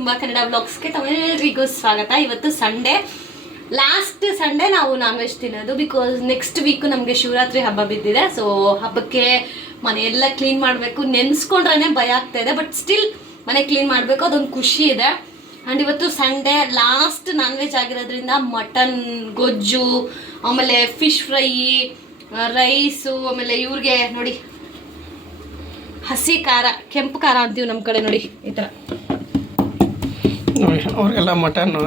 ತುಂಬ ಕನ್ನಡ ವ್ಲಾಗ್ಸ್ಗೆ ತಮ್ಮೆಲ್ಲರಿಗೂ ಸ್ವಾಗತ. ಇವತ್ತು ಸಂಡೇ, ಲಾಸ್ಟ್ ಸಂಡೇ ನಾವು ನಾನ್ ವೆಜ್ ತಿನ್ನೋದು. ಬಿಕಾಸ್ ನೆಕ್ಸ್ಟ್ ವೀಕ್ ನಮಗೆ ಶಿವರಾತ್ರಿ ಹಬ್ಬ ಬಿದ್ದಿದೆ. ಸೊ ಹಬ್ಬಕ್ಕೆ ಮನೆಯೆಲ್ಲ ಕ್ಲೀನ್ ಮಾಡಬೇಕು. ನೆನೆಸ್ಕೊಂಡ್ರೆ ಭಯ ಆಗ್ತಾ ಇದೆ, ಬಟ್ ಸ್ಟಿಲ್ ಮನೆ ಕ್ಲೀನ್ ಮಾಡಬೇಕು, ಅದೊಂದು ಖುಷಿ ಇದೆ. ಆ್ಯಂಡ್ ಇವತ್ತು ಸಂಡೇ ಲಾಸ್ಟ್ ನಾನ್ ವೆಜ್ ಆಗಿರೋದ್ರಿಂದ ಮಟನ್ ಗೊಜ್ಜು, ಆಮೇಲೆ ಫಿಶ್ ಫ್ರೈ, ರೈಸು, ಆಮೇಲೆ ಇವ್ರಿಗೆ ನೋಡಿ ಹಸಿ ಖಾರ, ಕೆಂಪು ಖಾರ ಅಂತೀವಿ ನಮ್ಮ ಕಡೆ ನೋಡಿ, ಈ ಥರ ನೋಡಿ. ಅವ್ರಿಗೆಲ್ಲ ಮಟನ್ನು,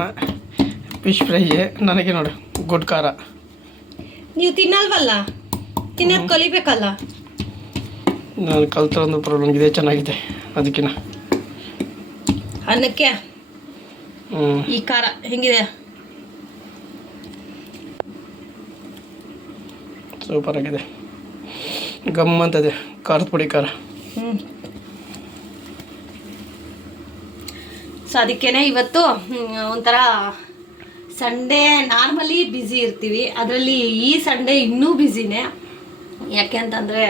ಫಿಶ್ ಫ್ರೈ, ನನಗೆ ನೋಡಿ ಗುಡ್ ಖಾರ. ನೀವು ತಿನ್ನಲ್ವಲ್ಲ, ತಿನ್ನೋದು ಕಲಿಬೇಕಲ್ಲ. ನಾನು ಕಲ್ತ ಒಂದು ಪ್ರಾಬ್ಲಮ್ ಇದೆ, ಚೆನ್ನಾಗಿದೆ ಅದಕ್ಕಿನ. ಅನ್ನಕ್ಕೆ ಈ ಖಾರ ಹೆಂಗಿದೆ? ಸೂಪರ್ ಆಗಿದೆ, ಗಮ್ಮಂತದೆ ಖಾರದ ಪುಡಿ ಖಾರ. ಸೊ ಅದಕ್ಕೇನೆ ಇವತ್ತು ಒಂಥರ ಸಂಡೇ ನಾರ್ಮಲಿ ಬ್ಯುಸಿ ಇರ್ತೀವಿ, ಅದರಲ್ಲಿ ಈ ಸಂಡೇ ಇನ್ನೂ ಬ್ಯುಸಿನೇ. ಯಾಕೆ ಅಂತಂದರೆ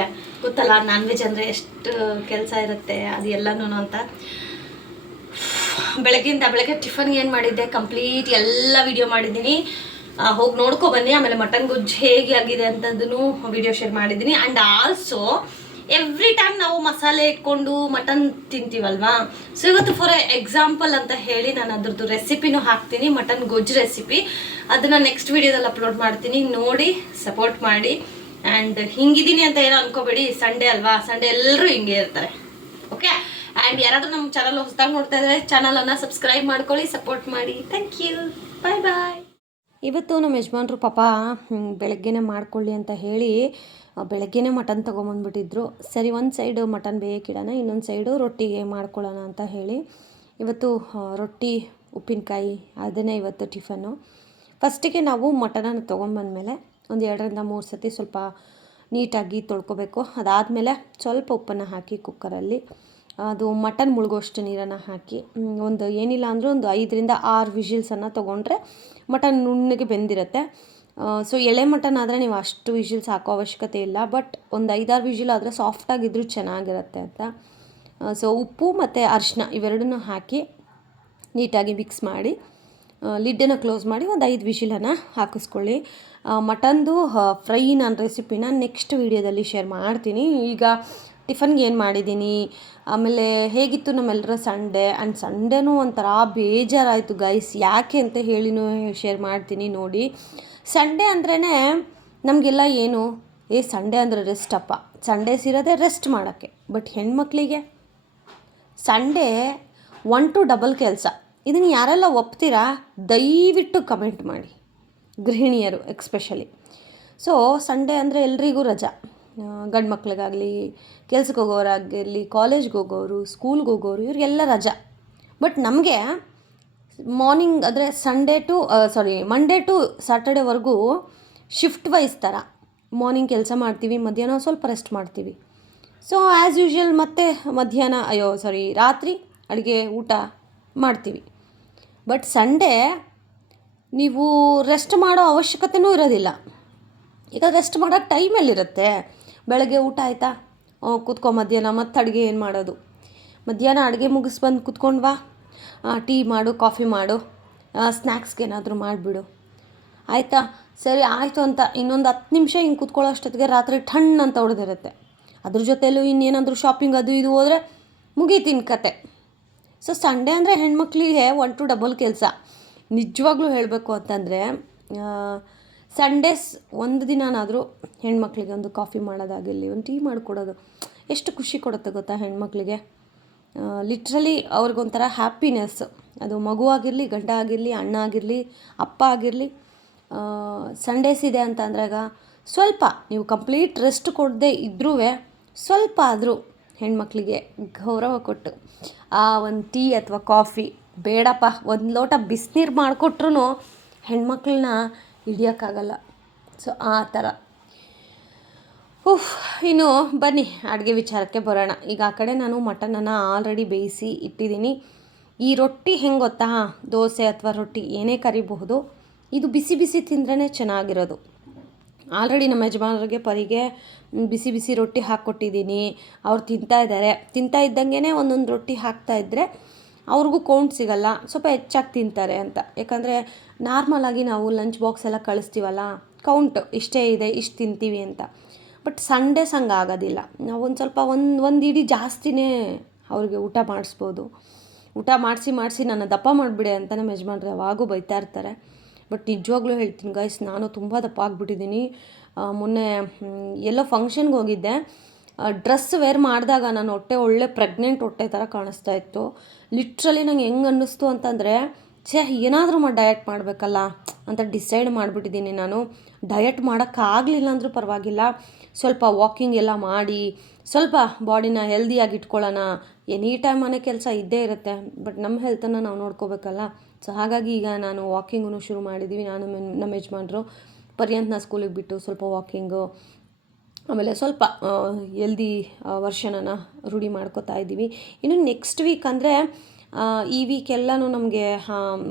ಗೊತ್ತಲ್ಲ, ನಾನ್ ವೆಜ್ ಅಂದರೆ ಎಷ್ಟು ಕೆಲಸ ಇರುತ್ತೆ ಅದು ಎಲ್ಲನೂ ಅಂತ. ಬೆಳಗ್ಗೆ ಟಿಫನ್ಗೆ ಏನು ಮಾಡಿದ್ದೆ ಕಂಪ್ಲೀಟ್ ಎಲ್ಲ ವಿಡಿಯೋ ಮಾಡಿದ್ದೀನಿ, ಹೋಗಿ ನೋಡ್ಕೊಬನ್ನಿ. ಆಮೇಲೆ ಮಟನ್ ಗೊಜ್ಜು ಹೇಗೆ ಆಗಿದೆ ಅಂತಂದೂ ವಿಡಿಯೋ ಶೇರ್ ಮಾಡಿದ್ದೀನಿ. ಆ್ಯಂಡ್ ಆಲ್ಸೋ ಎವ್ರಿ ಟೈಮ್ ನಾವು ಮಸಾಲೆ ಇಟ್ಕೊಂಡು ಮಟನ್ ತಿಂತೀವಲ್ವಾ, ಸೊ ಇವತ್ತು ಫಾರ್ ಎಕ್ಸಾಂಪಲ್ ಅಂತ ಹೇಳಿ ನಾನು ಅದ್ರದ್ದು ರೆಸಿಪಿನೂ ಹಾಕ್ತೀನಿ, ಮಟನ್ ಗೊಜ್ಜು ರೆಸಿಪಿ. ಅದನ್ನು ನೆಕ್ಸ್ಟ್ ವಿಡಿಯೋದಲ್ಲಿ ಅಪ್ಲೋಡ್ ಮಾಡ್ತೀನಿ, ನೋಡಿ ಸಪೋರ್ಟ್ ಮಾಡಿ. ಆ್ಯಂಡ್ ಹಿಂಗಿದ್ದೀನಿ ಅಂತ ಏನೋ ಅನ್ಕೋಬೇಡಿ, ಸಂಡೇ ಅಲ್ವಾ, ಸಂಡೇ ಎಲ್ಲರೂ ಹಿಂಗೆ ಇರ್ತಾರೆ, ಓಕೆ. ಆ್ಯಂಡ್ ಯಾರಾದರೂ ನಮ್ಮ ಚಾನಲ್ ಹೊಸದಾಗಿ ನೋಡ್ತಾ ಇದ್ದಾರೆ, ಚಾನಲನ್ನು ಸಬ್ಸ್ಕ್ರೈಬ್ ಮಾಡ್ಕೊಳ್ಳಿ, ಸಪೋರ್ಟ್ ಮಾಡಿ. ಥ್ಯಾಂಕ್ ಯು, ಬಾಯ್ ಬಾಯ್. ಇವತ್ತು ನಮ್ಮ ಯಜಮಾನ್ರು ಪಾಪ ಬೆಳಗ್ಗೆನೇ ಮಾಡ್ಕೊಳ್ಳಿ ಅಂತ ಹೇಳಿ ಬೆಳಗ್ಗೆನೇ ಮಟನ್ ತೊಗೊಂಬಂದ್ಬಿಟ್ಟಿದ್ರು. ಸರಿ, ಒಂದು ಸೈಡು ಮಟನ್ ಬೇಯಕ್ಕಿಡೋಣ, ಇನ್ನೊಂದು ಸೈಡು ರೊಟ್ಟಿಗೆ ಮಾಡ್ಕೊಳ್ಳೋಣ ಅಂತ ಹೇಳಿ ಇವತ್ತು ರೊಟ್ಟಿ ಉಪ್ಪಿನಕಾಯಿ ಅದನ್ನೇ ಇವತ್ತು ಟಿಫನ್ನು. ಫಸ್ಟಿಗೆ ನಾವು ಮಟನನ್ನು ತೊಗೊಂಬಂದಮೇಲೆ ಒಂದು 2-3 ಸತಿ ಸ್ವಲ್ಪ ನೀಟಾಗಿ ತೊಳ್ಕೊಬೇಕು. ಅದಾದಮೇಲೆ ಸ್ವಲ್ಪ ಉಪ್ಪನ್ನು ಹಾಕಿ ಕುಕ್ಕರಲ್ಲಿ ಅದು ಮಟನ್ ಮುಳುಗೋಷ್ಟು ನೀರನ್ನು ಹಾಕಿ ಒಂದು ಏನಿಲ್ಲ ಅಂದರೂ ಒಂದು 5-6 ವಿಷಿಲ್ಸನ್ನು ತೊಗೊಂಡ್ರೆ ಮಟನ್ ನುಣ್ಣಗೆ ಬೆಂದಿರುತ್ತೆ. ಸೊ ಎಳೆ ಮಟನ್ ಆದರೆ ನೀವು ಅಷ್ಟು ವಿಷಿಲ್ಸ್ ಹಾಕೋ ಅವಶ್ಯಕತೆ ಇಲ್ಲ, ಬಟ್ ಒಂದು 5-6 ವಿಷಿಲ್ ಆದರೆ ಸಾಫ್ಟಾಗಿದ್ದರೂ ಚೆನ್ನಾಗಿರುತ್ತೆ ಅಂತ. ಸೊ ಉಪ್ಪು ಮತ್ತು ಅರಿಶಿನ ಇವೆರಡನ್ನೂ ಹಾಕಿ ನೀಟಾಗಿ ಮಿಕ್ಸ್ ಮಾಡಿ ಲಿಡ್ಡನ್ನು ಕ್ಲೋಸ್ ಮಾಡಿ ಒಂದು 5 ವಿಷಿಲನ್ನು ಹಾಕಿಸ್ಕೊಳ್ಳಿ. ಮಟನ್ದು ಫ್ರೈ ನಾನು ರೆಸಿಪಿನ ನೆಕ್ಸ್ಟ್ ವೀಡಿಯೋದಲ್ಲಿ ಶೇರ್ ಮಾಡ್ತೀನಿ. ಈಗ ಟಿಫನ್ಗೆ ಏನು ಮಾಡಿದ್ದೀನಿ, ಆಮೇಲೆ ಹೇಗಿತ್ತು ನಮ್ಮೆಲ್ಲರ ಸಂಡೇ. ಆ್ಯಂಡ್ ಸಂಡೇನೂ ಒಂಥರ ಬೇಜಾರಾಯಿತು ಗೈಸ್, ಯಾಕೆ ಅಂತ ಹೇಳಿನೂ ಶೇರ್ ಮಾಡ್ತೀನಿ ನೋಡಿ. ಸಂಡೇ ಅಂದ್ರೇ ನಮಗೆಲ್ಲ ಏನು, ಸಂಡೇ ಅಂದರೆ ರೆಸ್ಟ್ ಅಪ್ಪ, ಸಂಡೇಸ್ ಇರೋದೇ ರೆಸ್ಟ್ ಮಾಡೋಕ್ಕೆ. ಬಟ್ ಹೆಣ್ಮಕ್ಳಿಗೆ ಸಂಡೇ 1 to ಡಬಲ್ ಕೆಲಸ. ಇದನ್ನು ಯಾರೆಲ್ಲ ಒಪ್ತೀರಾ ದಯವಿಟ್ಟು ಕಮೆಂಟ್ ಮಾಡಿ, ಗೃಹಿಣಿಯರು ಎಕ್ಸ್ಪೆಷಲಿ. ಸೊ ಸಂಡೇ ಅಂದರೆ ಎಲ್ರಿಗೂ ರಜಾ, ಗಂಡು ಮಕ್ಳಿಗಾಗಲಿ, ಕೆಲ್ಸಕ್ಕೆ ಹೋಗೋರಾಗಿರಲಿ, ಕಾಲೇಜ್ಗೆ ಹೋಗೋರು, ಸ್ಕೂಲ್ಗೆ ಹೋಗೋರು, ಇವ್ರಿಗೆಲ್ಲ ರಜಾ. ಬಟ್ ನಮಗೆ ಮಾರ್ನಿಂಗ್ ಅಂದರೆ ಮಂಡೇ ಟು ಸ್ಯಾಟರ್ಡೇವರೆಗೂ ಶಿಫ್ಟ್ ವೈಸ್ ಥರ ಮಾರ್ನಿಂಗ್ ಕೆಲಸ ಮಾಡ್ತೀವಿ, ಮಧ್ಯಾಹ್ನ ಸ್ವಲ್ಪ ರೆಸ್ಟ್ ಮಾಡ್ತೀವಿ. ಸೊ ಆ್ಯಸ್ ಯೂಶ್ವಲ್ ಮತ್ತೆ ರಾತ್ರಿ ಅಡುಗೆ ಊಟ ಮಾಡ್ತೀವಿ. ಬಟ್ ಸಂಡೇ ನೀವು ರೆಸ್ಟ್ ಮಾಡೋ ಅವಶ್ಯಕತೆಯೂ ಇರೋದಿಲ್ಲ. ಈಗ ರೆಸ್ಟ್ ಮಾಡೋಕ್ಕೆ ಟೈಮಲ್ಲಿರುತ್ತೆ. ಬೆಳಗ್ಗೆ ಊಟ ಆಯಿತಾ, ಕೂತ್ಕೊ, ಮಧ್ಯಾಹ್ನ ಮತ್ತೆ ಅಡುಗೆ ಏನು ಮಾಡೋದು, ಮಧ್ಯಾಹ್ನ ಅಡುಗೆ ಮುಗಿಸ್ಬಂದು ಕೂತ್ಕೊಂಡ್ವಾ, ಟೀ ಮಾಡು, ಕಾಫಿ ಮಾಡು, ಸ್ನ್ಯಾಕ್ಸ್ಗೆ ಏನಾದರೂ ಮಾಡಿಬಿಡು, ಆಯಿತಾ. ಸರಿ ಆಯಿತು ಅಂತ ಇನ್ನೊಂದು 10 ನಿಮಿಷ ಹಿಂಗೆ ಕೂತ್ಕೊಳ್ಳೋ ಅಷ್ಟೊತ್ತಿಗೆ ರಾತ್ರಿ ಠಣ್ ಅಂತ ಹೊಡೆದಿರುತ್ತೆ. ಅದ್ರ ಜೊತೆಯಲ್ಲೂ ಇನ್ನೇನಾದರೂ ಶಾಪಿಂಗ್ ಅದು ಇದು ಹೋದರೆ ಮುಗೀತಿನ ಕತೆ. ಸೊ ಸಂಡೇ ಅಂದರೆ ಹೆಣ್ಮಕ್ಳಿಗೆ 1 to ಡಬಲ್ ಕೆಲಸ. ನಿಜವಾಗ್ಲೂ ಹೇಳಬೇಕು ಅಂತಂದರೆ ಸಂಡೇಸ್ ಒಂದು ದಿನನಾದರೂ ಹೆಣ್ಮಕ್ಳಿಗೆ ಒಂದು ಕಾಫಿ ಮಾಡೋದಾಗಿರಲಿ, ಒಂದು ಟೀ ಮಾಡಿಕೊಡೋದು ಎಷ್ಟು ಖುಷಿ ಕೊಡುತ್ತೆ ಗೊತ್ತಾ ಹೆಣ್ಮಕ್ಳಿಗೆ. ಲಿಟ್ರಲಿ ಅವ್ರಿಗೊಂಥರ ಹ್ಯಾಪಿನೆಸ್. ಅದು ಮಗು ಆಗಿರಲಿ, ಗಂಡ ಆಗಿರಲಿ, ಅಣ್ಣ ಆಗಿರಲಿ, ಅಪ್ಪ ಆಗಿರಲಿ. ಸಂಡೇಸ್ ಇದೆ ಅಂತ ಅಂದಾಗ ಸ್ವಲ್ಪ ನೀವು ಕಂಪ್ಲೀಟ್ ರೆಸ್ಟ್ ಕೊಡದೆ ಇದ್ದರೂ ಸ್ವಲ್ಪ ಆದರೂ ಹೆಣ್ಮಕ್ಳಿಗೆ ಗೌರವ ಕೊಟ್ಟು ಆ ಒಂದು ಟೀ ಅಥವಾ ಕಾಫಿ ಬೇಡಪ್ಪ, ಒಂದು ಲೋಟ ಬಿಸಿನೀರು ಮಾಡಿಕೊಟ್ರು ಹೆಣ್ಮಕ್ಳನ್ನ ಹಿಡಿಯೋಕ್ಕಾಗಲ್ಲ. ಸೊ ಆ ಥರ. ಇನ್ನು ಬನ್ನಿ ಅಡುಗೆ ವಿಚಾರಕ್ಕೆ ಬರೋಣ. ಈಗ ಆ ಕಡೆ ನಾನು ಮಟನನ್ನು ಆಲ್ರೆಡಿ ಬೇಯಿಸಿ ಇಟ್ಟಿದ್ದೀನಿ. ಈ ರೊಟ್ಟಿ ಹೆಂಗೆ ಗೊತ್ತಾ, ದೋಸೆ ಅಥವಾ ರೊಟ್ಟಿ ಏನೇ ಕರಿಬಹುದು, ಇದು ಬಿಸಿ ಬಿಸಿ ತಿಂದ್ರೇ ಚೆನ್ನಾಗಿರೋದು. ಆಲ್ರೆಡಿ ನಮ್ಮ ಯಜಮಾನರಿಗೆ ಪರಿಗೆ ಬಿಸಿ ಬಿಸಿ ರೊಟ್ಟಿ ಹಾಕ್ಕೊಟ್ಟಿದ್ದೀನಿ. ಅವ್ರು ತಿಂತಾ ಇದ್ದಾರೆ. ತಿಂತಾ ಇದ್ದಂಗೆ ಒಂದೊಂದು ರೊಟ್ಟಿ ಹಾಕ್ತಾಯಿದ್ರೆ ಅವ್ರಿಗೂ ಕೌಂಟ್ ಸಿಗಲ್ಲ, ಸ್ವಲ್ಪ ಹೆಚ್ಚಾಗಿ ತಿಂತಾರೆ ಅಂತ. ಯಾಕಂದರೆ ನಾರ್ಮಲಾಗಿ ನಾವು ಲಂಚ್ ಬಾಕ್ಸ್ ಎಲ್ಲ ಕಳಿಸ್ತೀವಲ್ಲ, ಕೌಂಟ್ ಇಷ್ಟೇ ಇದೆ, ಇಷ್ಟು ತಿಂತೀವಿ ಅಂತ. ಬಟ್ ಸಂಡೇಸ್ ಹಂಗೆ ಆಗೋದಿಲ್ಲ. ನಾವು ಒಂದು ಸ್ವಲ್ಪ ಒಂದು ಇಡೀ ಜಾಸ್ತಿನೇ ಅವ್ರಿಗೆ ಊಟ ಮಾಡಿಸ್ಬೋದು. ಊಟ ಮಾಡಿಸಿ ನನ್ನ ದಪ್ಪ ಮಾಡಿಬಿಡೆ ಅಂತ ನಮ್ಮ ಯಜಮಾನ್ರು ಯಾವಾಗೂ ಬೈತಾ ಇರ್ತಾರೆ. ಬಟ್ ನಿಜವಾಗ್ಲೂ ಹೇಳ್ತೀನಿ ಗೈಸ್, ನಾನು ತುಂಬ ದಪ್ಪ ಆಗಿಬಿಟ್ಟಿದ್ದೀನಿ. ಮೊನ್ನೆ ಎಲ್ಲೋ ಫಂಕ್ಷನ್ಗೆ ಹೋಗಿದ್ದೆ. ಡ್ರೆಸ್ ವೇರ್ ಮಾಡಿದಾಗ ನಾನು ಹೊಟ್ಟೆ ಒಳ್ಳೆ ಪ್ರೆಗ್ನೆಂಟ್ ಹೊಟ್ಟೆ ಥರ ಕಾಣಿಸ್ತಾ ಇತ್ತು. ಲಿಟ್ರಲಿ ನಂಗೆ ಹೆಂಗೆ ಅನ್ನಿಸ್ತು ಅಂತಂದರೆ, ಏನಾದರೂ ಡಯಟ್ ಮಾಡಬೇಕಲ್ಲ ಅಂತ ಡಿಸೈಡ್ ಮಾಡಿಬಿಟ್ಟಿದ್ದೀನಿ ನಾನು. ಡಯಟ್ ಮಾಡೋಕ್ಕಾಗಲಿಲ್ಲ ಅಂದರೂ ಪರವಾಗಿಲ್ಲ, ಸ್ವಲ್ಪ ವಾಕಿಂಗ್ ಎಲ್ಲ ಮಾಡಿ ಸ್ವಲ್ಪ ಬಾಡಿನ ಹೆಲ್ದಿಯಾಗಿ ಇಟ್ಕೊಳ್ಳೋಣ. ಎನಿ ಟೈಮ್ ಮನೆ ಕೆಲಸ ಇದ್ದೇ ಇರುತ್ತೆ, ಬಟ್ ನಮ್ಮ ಹೆಲ್ತನ್ನು ನಾವು ನೋಡ್ಕೋಬೇಕಲ್ಲ. ಸೊ ಹಾಗಾಗಿ ಈಗ ನಾನು ವಾಕಿಂಗೂ ಶುರು ಮಾಡಿದ್ದೀವಿ. ನಾನು ನಮ್ಮ ಯಜಮಾನ್ರು ಪರ್ಯಂತನ ಸ್ಕೂಲಿಗೆ ಬಿಟ್ಟು ಸ್ವಲ್ಪ ವಾಕಿಂಗು, ಆಮೇಲೆ ಸ್ವಲ್ಪ ಹೆಲ್ದಿ ವರ್ಷನನ್ನು ರೂಢಿ ಮಾಡ್ಕೋತಾ ಇದ್ದೀವಿ. ಇನ್ನು ನೆಕ್ಸ್ಟ್ ವೀಕ್ ಅಂದರೆ ಈ ವೀಕ್ ಎಲ್ಲನೂ ನಮಗೆ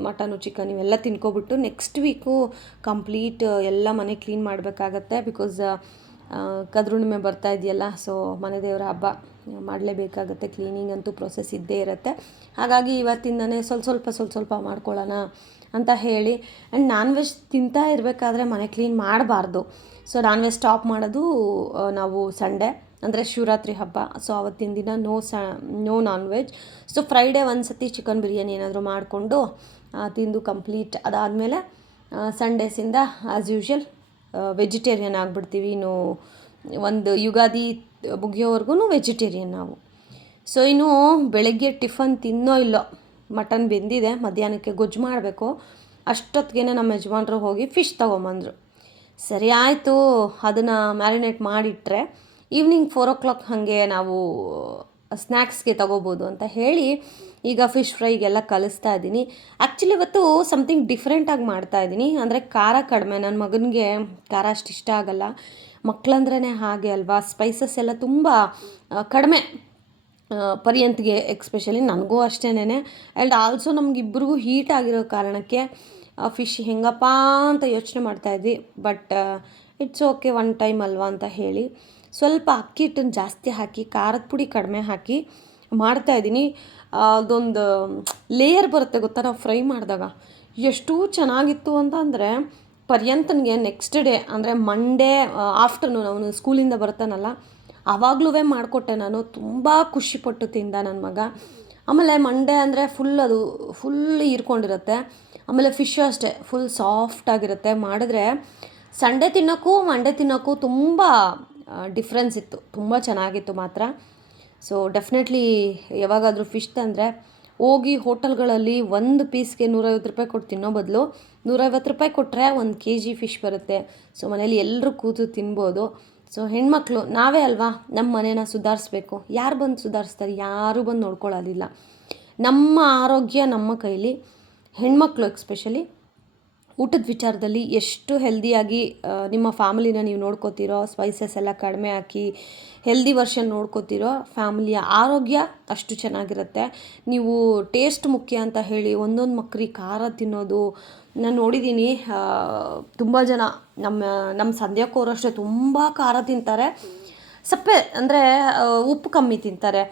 ಮಟನು ಚಿಕನ್ ಇವೆಲ್ಲ ತಿನ್ಕೊಬಿಟ್ಟು ನೆಕ್ಸ್ಟ್ ವೀಕು ಕಂಪ್ಲೀಟ್ ಎಲ್ಲ ಮನೆ ಕ್ಲೀನ್ ಮಾಡಬೇಕಾಗತ್ತೆ. ಬಿಕಾಸ್ ಕದ್ರುಣಿಮೆ ಬರ್ತಾ ಇದೆಯಲ್ಲ, ಸೊ ಮನೆ ದೇವರ ಹಬ್ಬ ಮಾಡಲೇಬೇಕಾಗತ್ತೆ. ಕ್ಲೀನಿಂಗ್ ಅಂತೂ ಪ್ರೊಸೆಸ್ ಇದ್ದೇ ಇರುತ್ತೆ. ಹಾಗಾಗಿ ಇವತ್ತಿಂದನೇ ಸ್ವಲ್ಪ ಮಾಡ್ಕೊಳ್ಳೋಣ ಅಂತ ಹೇಳಿ. ಆ್ಯಂಡ್ ನಾನ್ ವೆಜ್ ತಿಂತಾ ಇರಬೇಕಾದ್ರೆ ಮನೆ ಕ್ಲೀನ್ ಮಾಡಬಾರ್ದು. ಸೊ ನಾನ್ ವೆಜ್ ಸ್ಟಾಪ್ ಮಾಡೋದು ನಾವು ಸಂಡೇ, ಅಂದರೆ ಶಿವರಾತ್ರಿ ಹಬ್ಬ. ಸೊ ಆವತ್ತಿನ ದಿನ no non veg. So Friday ಒಂದು ಸತಿ ಚಿಕನ್ ಬಿರಿಯಾನಿ ಏನಾದರೂ ಮಾಡಿಕೊಂಡು ತಿಂದು ಕಂಪ್ಲೀಟ್ ಅದಾದಮೇಲೆ ಸಂಡೇಸಿಂದ ಆ್ಯಸ್ ಯೂಶ್ವಲ್ ವೆಜಿಟೇರಿಯನ್ ಆಗಿಬಿಡ್ತೀವಿ. ಇನ್ನು ಒಂದು ಯುಗಾದಿ ಮುಗಿಯೋವರೆಗೂ ವೆಜಿಟೇರಿಯನ್ ನಾವು. ಸೊ ಇನ್ನು ಬೆಳಗ್ಗೆ ಟಿಫನ್ ತಿನ್ನೋ ಇಲ್ಲೋ, ಮಟನ್ ಬೆಂದಿದೆ, ಮಧ್ಯಾಹ್ನಕ್ಕೆ ಗೊಜ್ಜು ಮಾಡಬೇಕು. ಅಷ್ಟೊತ್ತಿಗೆ ನಮ್ಮ ಯಜಮಾನ್ರು ಹೋಗಿ ಫಿಶ್ ತೊಗೊಂಬಂದರು. ಸರಿ ಆಯಿತು, ಅದನ್ನು ಮ್ಯಾರಿನೇಟ್ ಮಾಡಿಟ್ರೆ ಈವ್ನಿಂಗ್ 4 o'clock ಹಾಗೆ ನಾವು ಸ್ನ್ಯಾಕ್ಸ್ಗೆ ತೊಗೋಬೋದು ಅಂತ ಹೇಳಿ ಈಗ ಫಿಶ್ ಫ್ರೈಗೆಲ್ಲ ಕಲಿಸ್ತಾ ಇದ್ದೀನಿ. ಆ್ಯಕ್ಚುಲಿ ಇವತ್ತು ಸಮಥಿಂಗ್ ಡಿಫ್ರೆಂಟಾಗಿ ಮಾಡ್ತಾಯಿದ್ದೀನಿ. ಅಂದರೆ ಖಾರ ಕಡಿಮೆ. ನನ್ನ ಮಗನಿಗೆ ಖಾರ ಅಷ್ಟು ಇಷ್ಟ ಆಗಲ್ಲ. ಮಕ್ಕಳಂದ್ರೇ ಹಾಗೆ ಅಲ್ವಾ, ಸ್ಪೈಸಸ್ ಎಲ್ಲ ತುಂಬ ಕಡಿಮೆ. ಪರ್ಯಂತ್ಗೆ ಎಕ್ಸ್ಪೆಷಲಿ, ನನಗೂ ಅಷ್ಟೇನೆ. ಆ್ಯಂಡ್ ಆಲ್ಸೋ ನಮಗಿಬ್ಬರಿಗೂ ಹೀಟ್ ಆಗಿರೋ ಕಾರಣಕ್ಕೆ ಫಿಶ್ ಹೆಂಗಪ್ಪ ಅಂತ ಯೋಚನೆ ಮಾಡ್ತಾಯಿದ್ವಿ. But it's okay, one time ಅಲ್ವಾ ಅಂತ ಹೇಳಿ ಸ್ವಲ್ಪ ಅಕ್ಕಿ ಹಿಟ್ಟನ್ನು ಜಾಸ್ತಿ ಹಾಕಿ ಖಾರದ ಪುಡಿ ಕಡಿಮೆ ಹಾಕಿ ಮಾಡ್ತಾಯಿದ್ದೀನಿ. ಅದೊಂದು ಲೇಯರ್ ಬರುತ್ತೆ ಗೊತ್ತಾ ನಾವು ಫ್ರೈ ಮಾಡಿದಾಗ. ಎಷ್ಟು ಚೆನ್ನಾಗಿತ್ತು ಅಂತಂದರೆ ಪರ್ಯಂತನಿಗೆ ನೆಕ್ಸ್ಟ್ ಡೇ ಅಂದರೆ ಮಂಡೇ ಆಫ್ಟರ್ನೂನ್ ಅವನು ಸ್ಕೂಲಿಂದ ಬರ್ತಾನಲ್ಲ, ಆವಾಗಲೂ ಮಾಡಿಕೊಟ್ಟೆ ನಾನು. ತುಂಬ ಖುಷಿಪಟ್ಟು ತಿಂದ ನನ್ನ ಮಗ. ಆಮೇಲೆ ಮಂಡೇ ಅಂದರೆ ಫುಲ್ ಹೀರ್ಕೊಂಡಿರುತ್ತೆ. ಆಮೇಲೆ ಫಿಶ್ ಅಷ್ಟೇ ಫುಲ್ ಸಾಫ್ಟಾಗಿರುತ್ತೆ. ಮಾಡಿದ್ರೆ ಸಂಡೇ ತಿನ್ನೋಕ್ಕೂ ಮಂಡೇ ತಿನ್ನೋಕ್ಕೂ ತುಂಬ ಡಿಫ್ರೆನ್ಸ್ ಇತ್ತು. ತುಂಬ ಚೆನ್ನಾಗಿತ್ತು ಮಾತ್ರ. ಸೊ ಡೆಫಿನೆಟ್ಲಿ ಯಾವಾಗಾದರೂ ಫಿಶ್ ತಂದರೆ ಹೋಗಿ ಹೋಟೆಲ್ಗಳಲ್ಲಿ ಒಂದು ಪೀಸ್ಗೆ 150 ರೂಪಾಯಿ ಕೊಟ್ಟು ತಿನ್ನೋ ಬದಲು 150 ರೂಪಾಯಿ ಕೊಟ್ಟರೆ 1 kg ಫಿಶ್ ಬರುತ್ತೆ. ಸೊ ಮನೇಲಿ ಎಲ್ಲರೂ ಕೂತು ತಿನ್ಬೋದು. ಸೊ ಹೆಣ್ಮಕ್ಳು ನಾವೇ ಅಲ್ವಾ ನಮ್ಮ ಮನೇನ ಸುಧಾರಿಸ್ಬೇಕು. ಯಾರು ಬಂದು ಸುಧಾರಿಸ್ತಾರೆ? ಯಾರೂ ಬಂದು ನೋಡ್ಕೊಳ್ಳೋದಿಲ್ಲ. ನಮ್ಮ ಆರೋಗ್ಯ ನಮ್ಮ ಕೈಲಿ. ಹೆಣ್ಮಕ್ಳು ಎಕ್ಸ್ಪೆಷಲಿ ಊಟದ ವಿಚಾರದಲ್ಲಿ ಎಷ್ಟು ಹೆಲ್ದಿಯಾಗಿ ನಿಮ್ಮ ಫ್ಯಾಮಿಲಿನ ನೀವು ನೋಡ್ಕೋತೀರೋ, ಸ್ಪೈಸಸ್ ಎಲ್ಲ ಕಡಿಮೆ ಹಾಕಿ ಹೆಲ್ದಿ ವರ್ಷನ್ ನೋಡ್ಕೋತೀರೋ, ಫ್ಯಾಮಿಲಿಯ ಆರೋಗ್ಯ ಅಷ್ಟು ಚೆನ್ನಾಗಿರುತ್ತೆ. ನೀವು ಟೇಸ್ಟ್ ಮುಖ್ಯ ಅಂತ ಹೇಳಿ ಒಂದೊಂದು ಮಕ್ರಿ ಖಾರ ತಿನ್ನೋದು ನಾನು ನೋಡಿದ್ದೀನಿ. ತುಂಬ ಜನ ನಮ್ಮ ಸಂಧ್ಯಾಕೋರು ಅಷ್ಟೇ ತುಂಬ ಖಾರ ತಿಂತಾರೆ. ಸಪ್ಪೆ ಅಂದರೆ ಉಪ್ಪು ಕಮ್ಮಿ ತಿಂತಾರೆ.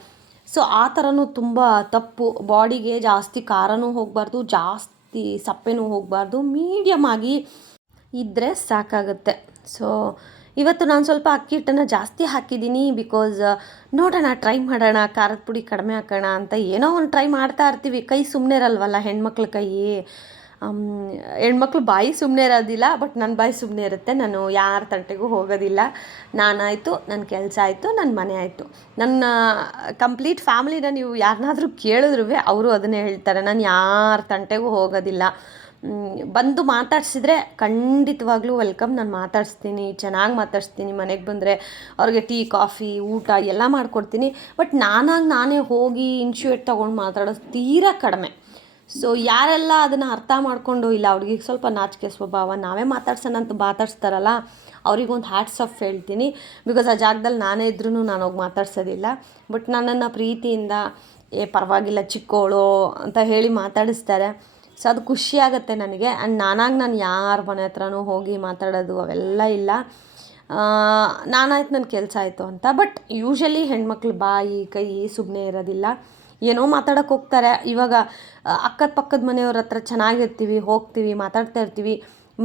ಸೊ ಆ ಥರನೂ ತುಂಬ ತಪ್ಪು. ಬಾಡಿಗೆ ಜಾಸ್ತಿ ಖಾರನೂ ಹೋಗಬಾರ್ದು, ಜಾಸ್ತಿ ಸಪ್ಪೆನೂ ಹೋಗಬಾರ್ದು, ಮೀಡಿಯಮ್ ಆಗಿ ಇದ್ದರೆ ಸಾಕಾಗುತ್ತೆ. ಸೊ ಇವತ್ತು ನಾನು ಸ್ವಲ್ಪ ಅಕ್ಕಿ ಹಿಟ್ಟನ್ನು ಜಾಸ್ತಿ ಹಾಕಿದ್ದೀನಿ. ಬಿಕಾಸ್ ನೋಡೋಣ, ಟ್ರೈ ಮಾಡೋಣ, ಖಾರದ ಪುಡಿ ಕಡಿಮೆ ಹಾಕೋಣ ಅಂತ ಏನೋ ಒಂದು ಟ್ರೈ ಮಾಡ್ತಾ ಇರ್ತೀವಿ. ಕೈ ಸುಮ್ಮನೆ ಇರಲ್ವಲ್ಲ ಹೆಣ್ಮಕ್ಳ ಕೈ. ಹೆಣ್ಮಕ್ಳು ಬಾಯಿ ಸುಮ್ಮನೆ ಇರೋದಿಲ್ಲ, ಬಟ್ ನನ್ನ ಬಾಯಿ ಸುಮ್ಮನೆ ಇರುತ್ತೆ. ನಾನು ಯಾರ ತಂಟೆಗೂ ಹೋಗೋದಿಲ್ಲ. ನಾನಾಯಿತು, ನನ್ನ ಕೆಲಸ ಆಯಿತು, ನನ್ನ ಮನೆ ಆಯಿತು. ನನ್ನ ಕಂಪ್ಲೀಟ್ ಫ್ಯಾಮಿಲಿನ ನೀವು ಯಾರನ್ನಾದ್ರೂ ಕೇಳಿದ್ರೂ ಅವರು ಅದನ್ನೇ ಹೇಳ್ತಾರೆ, ನಾನು ಯಾರ ತಂಟೆಗೂ ಹೋಗೋದಿಲ್ಲ. ಬಂದು ಮಾತಾಡ್ಸಿದ್ರೆ ಖಂಡಿತವಾಗ್ಲೂ ವೆಲ್ಕಮ್. ನಾನು ಮಾತಾಡಿಸ್ತೀನಿ, ಚೆನ್ನಾಗಿ ಮಾತಾಡಿಸ್ತೀನಿ. ಮನೆಗೆ ಬಂದರೆ ಅವ್ರಿಗೆ ಟೀ ಕಾಫಿ ಊಟ ಎಲ್ಲ ಮಾಡಿಕೊಡ್ತೀನಿ. ಬಟ್ ನಾನೇ ಹೋಗಿ ಇನ್ಶಿಯೇಟ್ ತೊಗೊಂಡು ಮಾತಾಡೋದು ತೀರಾ ಕಡಿಮೆ. ಸೊ ಯಾರೆಲ್ಲ ಅದನ್ನು ಅರ್ಥ ಮಾಡಿಕೊಂಡು ಇಲ್ಲ ಅವ್ರಿಗೆ ಸ್ವಲ್ಪ ನಾಚಿಕೆ ಸ್ವಭಾವ, ನಾವೇ ಮಾತಾಡ್ಸೋಣ ಅಂತ ಮಾತಾಡ್ಸ್ತಾರಲ್ಲ, ಅವ್ರಿಗೊಂದು ಹ್ಯಾಟ್ಸ್ ಆಫ್ ಹೇಳ್ತೀನಿ. ಬಿಕಾಸ್ ಆ ಜಾಗದಲ್ಲಿ ನಾನೇ ಇದ್ರೂ ನಾನು ಹೋಗಿ ಮಾತಾಡ್ಸೋದಿಲ್ಲ. ಬಟ್ ನನ್ನನ್ನು ಪ್ರೀತಿಯಿಂದ ಪರವಾಗಿಲ್ಲ ಚಿಕ್ಕೋಳು ಅಂತ ಹೇಳಿ ಮಾತಾಡಿಸ್ತಾರೆ. ಸೊ ಅದು ಖುಷಿಯಾಗತ್ತೆ ನನಗೆ. ಆ್ಯಂಡ್ ನಾನು ಯಾರ ಮನೆ ಹತ್ರನೂ ಹೋಗಿ ಮಾತಾಡೋದು ಅವೆಲ್ಲ ಇಲ್ಲ. ನಾನಾಯ್ತು ನನ್ನ ಕೆಲಸ ಆಯಿತು ಅಂತ. ಬಟ್ ಯೂಶ್ವಲಿ ಹೆಣ್ಮಕ್ಳು ಬಾಯಿ ಕೈ ಸುಮ್ಮನೆ ಇರೋದಿಲ್ಲ. ಏನೋ ಮಾತಾಡೋಕ್ಕೆ ಹೋಗ್ತಾರೆ. ಇವಾಗ ಅಕ್ಕದ ಪಕ್ಕದ ಮನೆಯವ್ರ ಹತ್ರ ಚೆನ್ನಾಗಿರ್ತೀವಿ, ಹೋಗ್ತೀವಿ, ಮಾತಾಡ್ತಾ ಇರ್ತೀವಿ.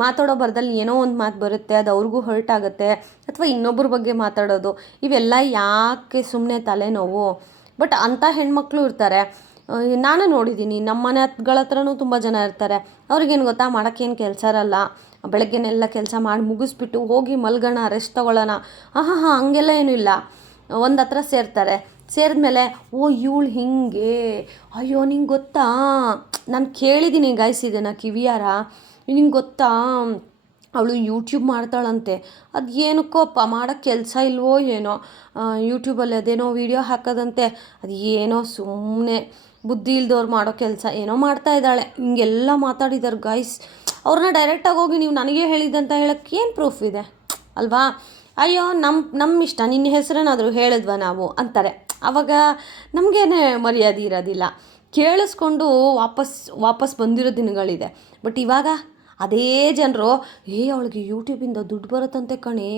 ಮಾತಾಡೋ ಬರದಲ್ಲಿ ಏನೋ ಒಂದು ಮಾತು ಬರುತ್ತೆ, ಅದು ಅವ್ರಿಗೂ ಹರ್ಟ್ ಆಗುತ್ತೆ, ಅಥವಾ ಇನ್ನೊಬ್ಬರ ಬಗ್ಗೆ ಮಾತಾಡೋದು, ಇವೆಲ್ಲ ಯಾಕೆ ಸುಮ್ಮನೆ ತಲೆನೋವು. ಬಟ್ ಅಂಥ ಹೆಣ್ಮಕ್ಳು ಇರ್ತಾರೆ. ನಾನು ನೋಡಿದ್ದೀನಿ, ನಮ್ಮ ಮನೆ ಹತ್ಗಳ ಹತ್ರನೂ ತುಂಬ ಜನ ಇರ್ತಾರೆ. ಅವ್ರಿಗೇನು ಗೊತ್ತಾ, ಮಾಡೋಕ್ಕೇನು ಕೆಲಸ ಇರಲ್ಲ, ಬೆಳಗ್ಗೆನೆಲ್ಲ ಕೆಲಸ ಮಾಡಿ ಮುಗಿಸ್ಬಿಟ್ಟು ಹೋಗಿ ಮಲ್ಗೋಣ, ರೆಸ್ಟ್ ತೊಗೊಳ್ಳೋಣ, ಹಂಗೆಲ್ಲ ಏನೂ ಇಲ್ಲ. ಒಂದು ಹತ್ರ ಸೇರ್ತಾರೆ. ಸೇರಿದ್ಮೇಲೆ ಓ ಇವಳು ಹಿಂಗೆ, ಅಯ್ಯೋ ನಿಂಗೆ ಗೊತ್ತಾ, ನಾನು ಕೇಳಿದ್ದೀನಿ ಗೈಸ್ ಇದನ್ನು ಕಿವಿಯಾರ, ನಿಂಗೆ ಗೊತ್ತಾ ಅವಳು ಯೂಟ್ಯೂಬ್ ಮಾಡ್ತಾಳಂತೆ, ಅದು ಏನಕ್ಕೋಪ್ಪ, ಮಾಡೋಕ್ಕೆ ಕೆಲಸ ಇಲ್ವೋ ಏನೋ, ಯೂಟ್ಯೂಬಲ್ಲಿ ಅದೇನೋ ವೀಡಿಯೋ ಹಾಕೋದಂತೆ, ಅದು ಏನೋ ಸುಮ್ಮನೆ ಬುದ್ಧಿ ಇಲ್ದವ್ರು ಮಾಡೋ ಕೆಲಸ ಏನೋ ಮಾಡ್ತಾ ಇದ್ದಾಳೆ, ಹಿಂಗೆಲ್ಲ ಮಾತಾಡಿದ್ದಾರೆ ಗೈಸ್. ಅವ್ರನ್ನ ಡೈರೆಕ್ಟಾಗಿ ಹೋಗಿ ನೀವು ನನಗೆ ಹೇಳಿದ್ದಂತ ಹೇಳೋಕ್ಕೆ ಏನು ಪ್ರೂಫ್ ಇದೆ ಅಲ್ವಾ? ಅಯ್ಯೋ ನಮ್ಮ ಇಷ್ಟ, ನಿನ್ನ ಹೆಸರೇನಾದರೂ ಹೇಳಿದ್ವಾ ನಾವು ಅಂತಾರೆ. ಆವಾಗ ನಮಗೇನೆ ಮರ್ಯಾದೆ ಇರೋದಿಲ್ಲ. ಕೇಳಿಸ್ಕೊಂಡು ವಾಪಸ್ ಬಂದಿರೋ ದಿನಗಳಿದೆ. ಬಟ್ ಇವಾಗ ಅದೇ ಜನರು ಅವಳಿಗೆ ಯೂಟ್ಯೂಬಿಂದ ದುಡ್ಡು ಬರುತ್ತಂತೆ ಕಣೆ,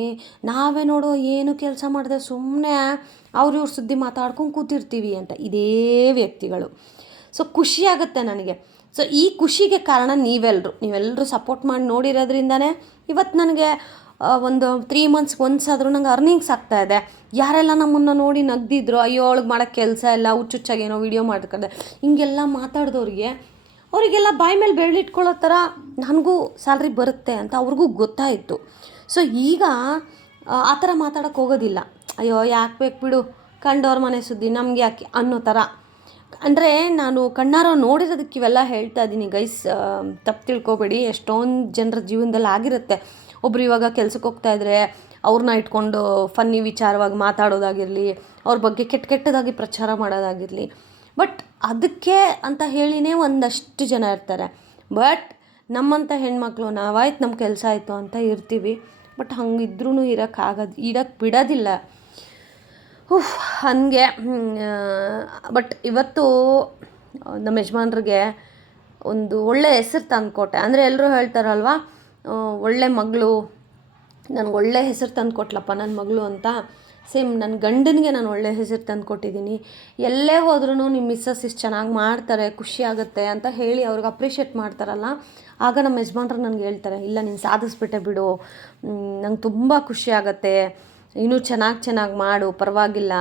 ನಾವೇ ನೋಡೋ ಏನು ಕೆಲಸ ಮಾಡಿದೆ ಸುಮ್ಮನೆ ಇವ್ರ ಸುದ್ದಿ ಮಾತಾಡ್ಕೊಂಡು ಕೂತಿರ್ತೀವಿ ಅಂತ, ಇದೇ ವ್ಯಕ್ತಿಗಳು. ಸೊ ಖುಷಿಯಾಗುತ್ತೆ ನನಗೆ. ಸೊ ಈ ಖುಷಿಗೆ ಕಾರಣ ನೀವೆಲ್ಲರೂ ಸಪೋರ್ಟ್ ಮಾಡಿ ನೋಡಿರೋದ್ರಿಂದನೇ ಇವತ್ತು ನನಗೆ ಒಂದು 3 ಮಂತ್ಸ್ಗೆ ಒಂದ್ಸಾದ್ರೂ ನಂಗೆ ಅರ್ನಿಂಗ್ಸ್ ಆಗ್ತಾಯಿದೆ. ಯಾರೆಲ್ಲ ನಮ್ಮನ್ನು ನೋಡಿ ನಗ್ದಿದ್ರು, ಅಯ್ಯೋ ಅವಳಿಗೆ ಮಾಡೋಕ್ಕೆ ಕೆಲಸ ಇಲ್ಲ, ಹುಚ್ಚುಚ್ಚಾಗಿ ಏನೋ ವೀಡಿಯೋ ಮಾಡ್ಕೊಂಡೆ, ಹಿಂಗೆಲ್ಲ ಮಾತಾಡಿದವ್ರಿಗೆ ಅವರಿಗೆಲ್ಲ ಬಾಯಿ ಮೇಲೆ ಬೆರಳಿಟ್ಕೊಳ್ಳೋ ಥರ ನನಗೂ ಸ್ಯಾಲ್ರಿ ಬರುತ್ತೆ ಅಂತ ಅವ್ರಿಗೂ ಗೊತ್ತಾಯಿತು. ಸೊ ಈಗ ಆ ಥರ ಮಾತಾಡೋಕ್ಕೆ ಹೋಗೋದಿಲ್ಲ. ಅಯ್ಯೋ ಯಾಕೆ ಬೇಕು ಬಿಡು, ಕಂಡವ್ರ ಮನೆ ಸುದ್ದಿ ನಮಗೆ ಯಾಕೆ ಅನ್ನೋ ಥರ. ಅಂದರೆ ನಾನು ಕಣ್ಣಾರೋ ನೋಡಿರೋದಕ್ಕೆ ಇವೆಲ್ಲ ಹೇಳ್ತಾ ಇದ್ದೀನಿ ಗೈಸ್, ತಪ್ಪು ತಿಳ್ಕೊಬೇಡಿ. ಎಷ್ಟೊಂದು ಜನರ ಜೀವನದಲ್ಲಿ ಆಗಿರುತ್ತೆ. ಒಬ್ರು ಇವಾಗ ಕೆಲ್ಸಕ್ಕೆ ಹೋಗ್ತಾಯಿದ್ರೆ ಅವ್ರನ್ನ ಇಟ್ಕೊಂಡು ಫನ್ನಿ ವಿಚಾರವಾಗಿ ಮಾತಾಡೋದಾಗಿರಲಿ, ಅವ್ರ ಬಗ್ಗೆ ಕೆಟ್ಟದಾಗಿ ಪ್ರಚಾರ ಮಾಡೋದಾಗಿರಲಿ. ಬಟ್ ಅದಕ್ಕೆ ಅಂತ ಹೇಳಿನೇ ಒಂದಷ್ಟು ಜನ ಇರ್ತಾರೆ. ಬಟ್ ನಮ್ಮಂಥ ಹೆಣ್ಮಕ್ಳು ನಾವಾಯ್ತು ನಮ್ಮ ಕೆಲಸ ಆಯಿತು ಅಂತ ಇರ್ತೀವಿ. ಬಟ್ ಹಂಗಿದ್ರೂ ಇಡಕ್ಕೆ ಬಿಡೋದಿಲ್ಲ. ಹಾಗೆ. ಬಟ್ ಇವತ್ತು ನಮ್ಮ ಯಜಮಾನ್ರಿಗೆ ಒಂದು ಒಳ್ಳೆ ಹೆಸರು ತಂದುಕೊಟ್ಟೆ. ಅಂದರೆ ಎಲ್ಲರೂ ಹೇಳ್ತಾರಲ್ವ, ಒಳ್ಳೆ ಮಗಳು, ನನಗೆ ಒಳ್ಳೆ ಹೆಸರು ತಂದುಕೊಟ್ಲಪ್ಪ ನನ್ನ ಮಗಳು ಅಂತ. ಸೇಮ್ ನನ್ನ ಗಂಡನಿಗೆ ನಾನು ಒಳ್ಳೆ ಹೆಸರು ತಂದು ಕೊಟ್ಟಿದ್ದೀನಿ. ಎಲ್ಲೇ ಹೋದ್ರೂ ನಿಮ್ಮ ಮಿಸ್ಸಸ್ ಇಷ್ಟು ಚೆನ್ನಾಗಿ ಮಾಡ್ತಾರೆ, ಖುಷಿ ಆಗುತ್ತೆ ಅಂತ ಹೇಳಿ ಅವ್ರಿಗೆ ಅಪ್ರಿಷಿಯೇಟ್ ಮಾಡ್ತಾರಲ್ಲ, ಆಗ ನಮ್ಮ ಯಜಮಾನ್ರು ನನಗೆ ಹೇಳ್ತಾರೆ, ಇಲ್ಲ ನೀನು ಸಾಧಿಸ್ಬಿಟ್ಟೆ ಬಿಡು, ನಂಗೆ ತುಂಬ ಖುಷಿ ಆಗುತ್ತೆ, ಇನ್ನೂ ಚೆನ್ನಾಗಿ ಮಾಡು, ಪರವಾಗಿಲ್ಲ